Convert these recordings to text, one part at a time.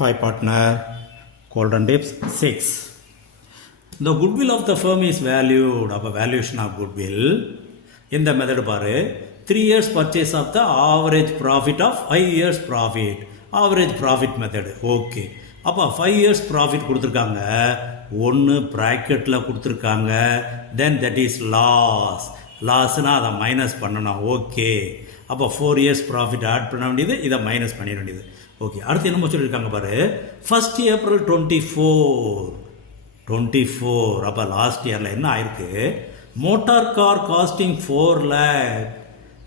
Hi partner, golden tips 6. The goodwill of the firm is valued. அப்போ valuation of goodwill. இந்த method பாரு 3 years purchase of the average profit of 5 years profit. Average profit method. Okay. அப்போ 5 years profit கொடுத்துருக்காங்க. ஒன்று ப்ராக்கெட்டில் கொடுத்துருக்காங்க. Then that is loss. லாஸ்னால் அதை minus பண்ணணும். ஓகே. அப்போ 4 years ப்ராஃபிட் ஆட் பண்ண வேண்டியது, இதை மைனஸ் பண்ணிட வேண்டியது. ஓகே, அடுத்து என்னமோ சொல்லியிருக்காங்க பாரு, 1st April 24. அப்போ லாஸ்ட் இயரில் என்ன ஆயிருக்கு, motor car costing 4 lakh.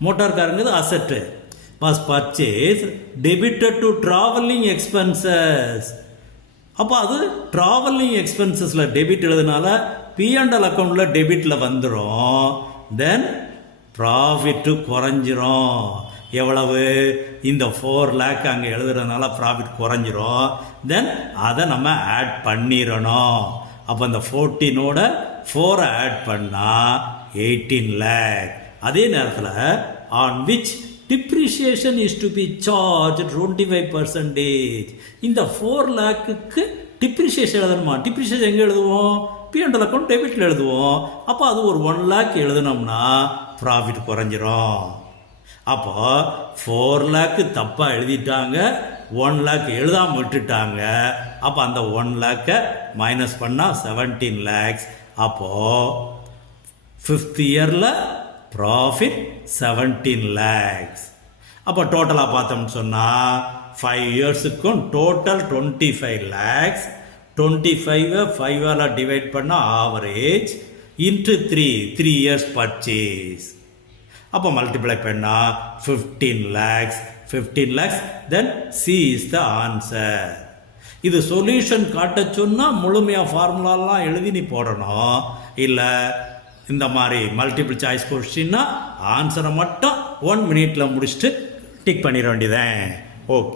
Motor காருங்கிறது அசட்டு. Was purchase debited to travelling expenses. அப்போ அது ட்ராவலிங் எக்ஸ்பென்சஸில் டெபிட் எழுதுனால P&L அக்கௌண்ட்டில் டெபிட்டில் வந்துடும். தென் ப்ராஃபிட்டு குறைஞ்சிரும். எவ்வளவு, இந்த 4 lakh அங்கே எழுதுறதுனால ப்ராஃபிட் குறைஞ்சிரும். தென் அதை நம்ம ஆட் பண்ணிடணும். அப்போ இந்த 14ஓட 4 ஆட் பண்ணால் 18 lakh. அதே நேரத்தில் on which depreciation is to be charged 25%. இந்த 4 lakhக்கு டிப்ரிஷியேஷன் எழுதணுமா? டிப்ரிஷியேஷன் எங்கே எழுதுவோம்? P&L அக்கௌண்ட் டெபிட்டில் எழுதுவோம். அப்போ அது ஒரு 1 lakh எழுதுனோம்னா ப்ராஃபிட் குறைஞ்சிரும். அப்போ 4 lakh தப்பாக எழுதிட்டாங்க, 1 lakh எழுதாமல் விட்டுட்டாங்க. அப்போ அந்த 1 lakh மைனஸ் பண்ணால் 17 lakhs. அப்போது 5th இயரில் ப்ராஃபிட் 17 lakhs. அப்போ டோட்டலாக பார்த்தோம்னு சொன்னால் 5 இயர்ஸுக்கும் டோட்டல் 25 lakhs. 25 5ஆல் டிவைட் பண்ணால் ஆவரேஜ் இன்ட்டு 3 years பர்ச்சேஸ். அப்போ மல்டிப்ளை பண்ணால் 15 lakhs. Then C is the answer. இது சொல்யூஷன் காட்ட சொன்னால் முழுமையாக ஃபார்முலாலாம் எழுதி நீ போடணும். இல்லை இந்த மாதிரி மல்டிபிள் சாய்ஸ் கொஸ்டின்னா ஆன்சரை மட்டும் 1 minute முடிச்சுட்டு டிக் பண்ணிட வேண்டியதேன். ஓகே.